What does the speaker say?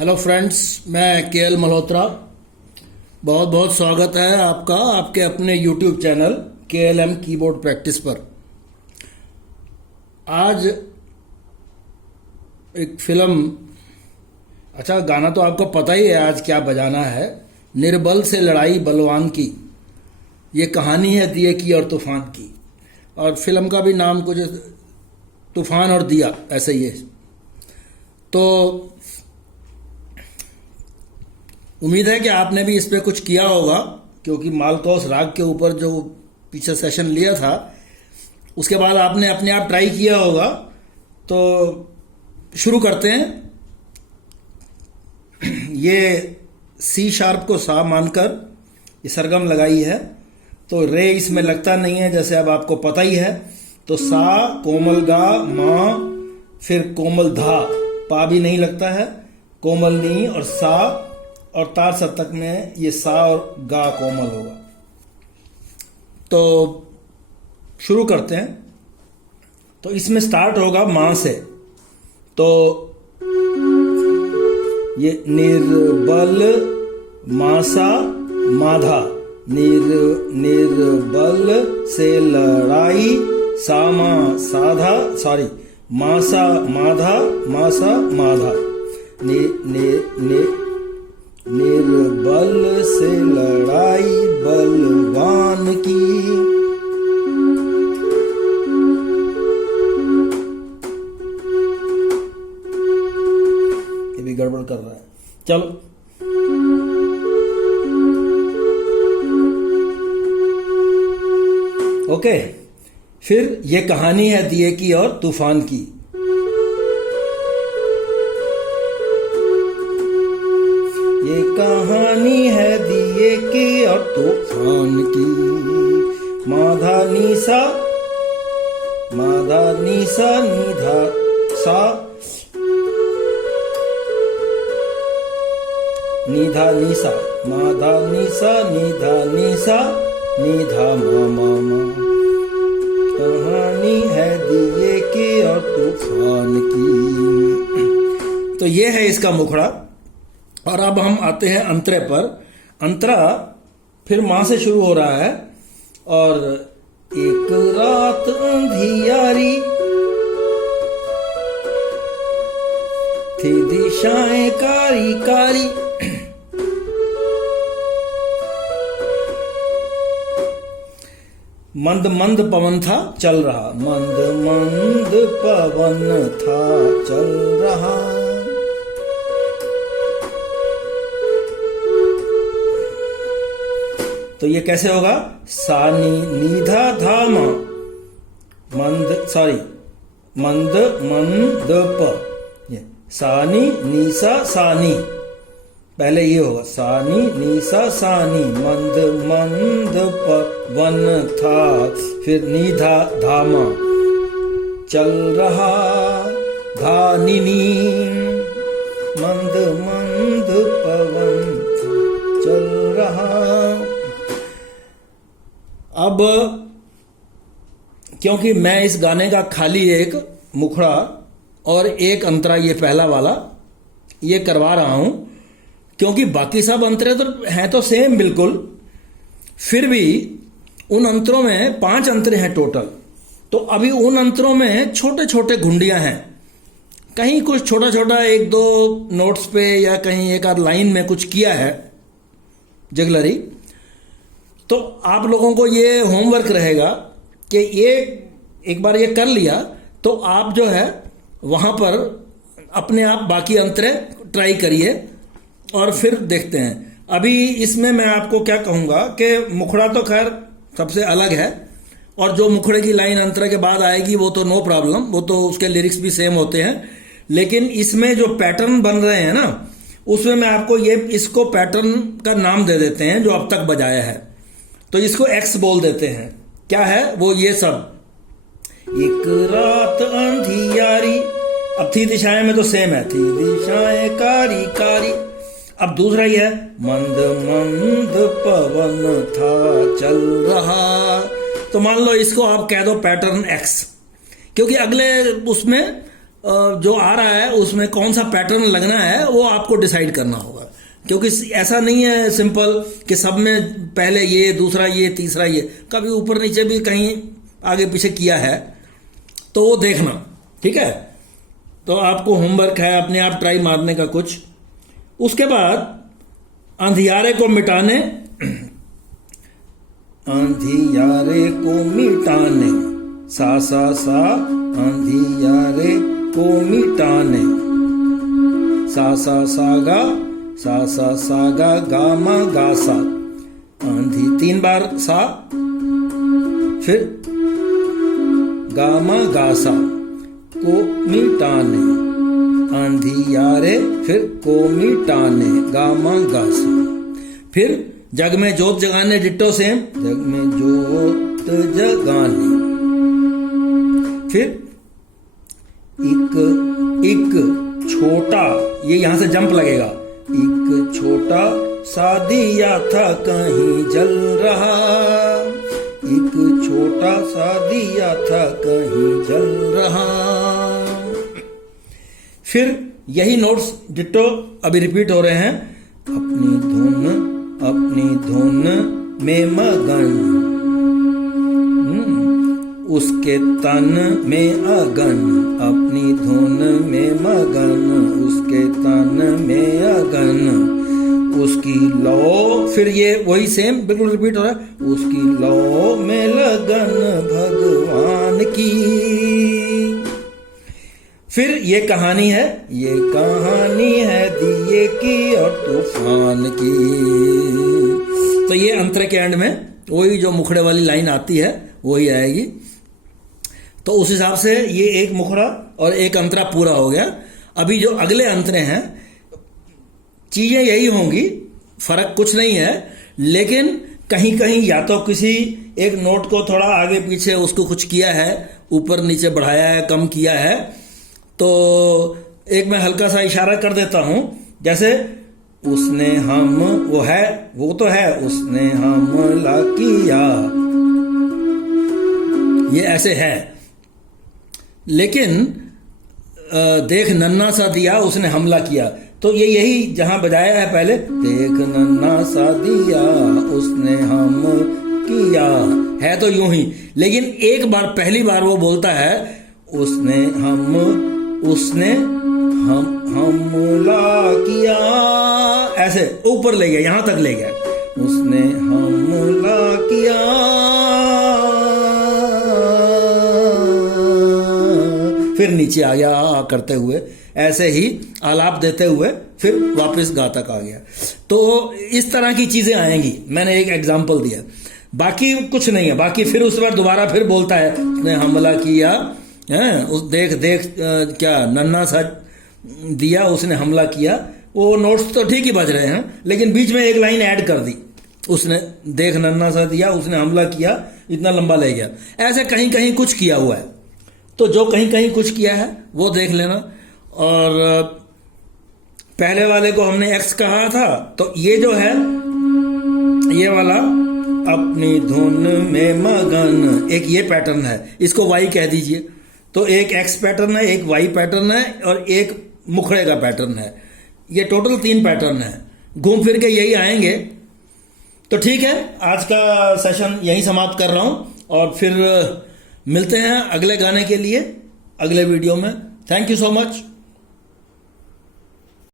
Hello friends, मैं के L Malhotra. बहुत बहुत स्वागत है आपका आपके अपने YouTube channel KLM keyboard practice पर। आज एक फिल्म, अच्छा गाना तो आपको पता ही है आज क्या बजाना है। निर्बल से लड़ाई बलवान की, ये कहानी है दिए की और तूफान की। और फिल्म का भी नाम कुछ तूफान और दिया ऐसे ही है। तो उम्मीद है कि आपने भी इस पे कुछ किया होगा, क्योंकि मालकोस राग के ऊपर जो पीछे सेशन लिया था उसके बाद आपने अपने आप ट्राई किया होगा। तो शुरू करते हैं। ये सी शार्प को सा मानकर ये सरगम लगाई है, तो रे इसमें लगता नहीं है, जैसे अब आपको पता ही है। तो सा, कोमल गा, मा, फिर कोमल धा, पा भी नहीं लगता है, कोमल नी और सा, और तार सप्तक में ये सा और गा कोमल होगा। तो शुरू करते हैं। तो इसमें स्टार्ट होगा मां से। तो ये निर्बल मासा माधा, निर्बल से लड़ाई सामा साधा, सॉरी मासा माधा, मासा माधा, निर्बल से लड़ाई बलवान की। ये भी गड़बड़ कर रहा है, चलो। ओके, फिर ये कहानी है दिए की और तूफान की। ये कहानी है दिए की और तूफान की। माधा नीसा, माधा नीसा निधा सा, निधा नीसा, माधा नीसा निधा नीसा निधा मा। कहानी है दिए की और तूफान की। तो ये है इसका मुखड़ा। और अब हम आते हैं अंतरे पर। अंतरा फिर मां से शुरू हो रहा है। और एक रात अंधियारी थी दिशाएं कारी कारी, मंद मंद पवन था चल रहा, मंद मंद पवन था चल रहा। तो ये कैसे होगा? सानी नीधा धामा, मंद, सॉरी मंद मंद प, ये सानी नीसा सानी, पहले ये होगा सानी नीसा सानी, मंद मंद पवन था, फिर नीधा धामा चल रहा, धानिनी, मंद मंद पवन चल रहा। अब क्योंकि मैं इस गाने का खाली एक मुखड़ा और एक अंतरा, ये पहला वाला ये करवा रहा हूं, क्योंकि बाकी सब अंतरे तो हैं तो सेम बिल्कुल, फिर भी उन अंतरों में 5 अंतरे हैं टोटल। तो अभी उन अंतरों में छोटे छोटे घुंडियां हैं, कहीं कुछ छोटा छोटा 1-2 नोट्स पे या कहीं एक आध लाइन में कुछ किया है जगलरी। तो आप लोगों को ये होमवर्क रहेगा कि ये एक बार ये कर लिया तो आप जो है वहां पर अपने आप बाकी अंतरे ट्राई करिए और फिर देखते हैं। अभी इसमें मैं आपको क्या कहूंगा कि मुखड़ा तो खैर सबसे अलग है, और जो मुखड़े की लाइन अंतरा के बाद आएगी वो तो नो प्रॉब्लम, वो तो उसके लिरिक्स भी सेम होते हैं। लेकिन इसमें जो पैटर्न बन रहे हैं ना, उसमें मैं आपको ये इसको पैटर्न का नाम दे देते हैं जो अब तक बजाया है। तो इसको एक्स बोल देते हैं। क्या है वो? ये सब एक रात अंधियारी, अब थी दिशाएं में तो सेम है, थी दिशाएं कारी कारी। अब दूसरा ही है मंद मंद पवन था चल रहा। तो मान लो इसको आप कह दो पैटर्न एक्स, क्योंकि अगले उसमें जो आ रहा है उसमें कौन सा पैटर्न लगना है वो आपको डिसाइड करना होगा, क्योंकि ऐसा नहीं है सिंपल कि सब में पहले ये, दूसरा ये, तीसरा ये, कभी ऊपर नीचे भी कहीं आगे पीछे किया है तो वो देखना, ठीक है। तो आपको होमवर्क है, अपने आप ट्राई मारने का कुछ। उसके बाद अंधियारे को मिटाने, अंधियारे को मिटाने, सा सा सा, अंधियारे को मिटाने, सा सा सा गा, सा सा सा गा, गा मा गा सा, आंधी 3 बार सा, फिर गा मा गा सा, को मिटाने, अंधियारे, फिर को मिटाने, गा मा गा सा, फिर जग में जोत जगाने, डिट्टो सेम, जग में जोत जगाने, फिर एक छोटा, ये यहां से जंप लगेगा, एक छोटा सा दिया था कहीं जल रहा, एक छोटा सा दिया था कहीं जल रहा। फिर यही नोट्स डिट्टो अभी रिपीट हो रहे हैं, अपनी धुन में मगन, उसके तन में अगन, अपनी धुन में मगन, उसके तन में अगन, उसकी लौ, फिर ये वही सेम बिल्कुल रिपीट हो रहा है, उसकी लौ में लगन भगवान की। फिर ये कहानी है, ये कहानी है दिए की और तूफान की। तो ये अंतरे के एंड में वही जो मुखड़े वाली लाइन आती है वही आएगी। तो उस हिसाब से ये एक मुखड़ा और एक अंतरा पूरा हो गया। अभी जो अगले अंतरे हैं चीजें यही होंगी, फर्क कुछ नहीं है, लेकिन कहीं कहीं या तो किसी एक नोट को थोड़ा आगे पीछे उसको कुछ किया है, ऊपर नीचे बढ़ाया है, कम किया है। तो एक मैं हल्का सा इशारा कर देता हूं, जैसे उसने हम, वो है, वो तो है, उसने हमला किया, ये ऐसे है। लेकिन देख नन्ना सा दिया उसने हमला किया, तो ये यही जहां बजाया है पहले, देख नन्ना सा दिया उसने हम किया, है तो यूं ही। लेकिन एक बार पहली बार वो बोलता है उसने हमला किया, ऐसे ऊपर ले गया, यहां तक ले गया, उसने हमला किया, फिर नीचे आ गया करते हुए, ऐसे ही आलाप देते हुए फिर वापस गा तक आ गया। तो इस तरह की चीजें आएंगी, मैंने एक एग्जांपल दिया, बाकी कुछ नहीं है। बाकी फिर उस बार दोबारा फिर बोलता है उसने हमला किया, है उस देख क्या नन्ना सा दिया उसने हमला किया। वो नोट्स तो ठीक ही बज रहे हैं, लेकिन बीच में एक लाइन ऐड कर दी, उसने देख नन्ना सा दिया उसने हमला किया, इतना लंबा ले गया। ऐसे कहीं कहीं कुछ किया हुआ है, तो जो कहीं कहीं कुछ किया है वो देख लेना। और पहले वाले को हमने एक्स कहा था, तो ये जो है ये वाला अपनी धुन में मगन, एक ये पैटर्न है, इसको वाई कह दीजिए। तो एक एक्स पैटर्न है, एक वाई पैटर्न है और एक मुखड़े का पैटर्न है। ये टोटल 3 पैटर्न है, घूम फिर के यही आएंगे। तो ठीक है, आज का सेशन यहीं समाप्त कर रहा हूं और फिर मिलते हैं अगले गाने के लिए अगले वीडियो में। Thank you so much.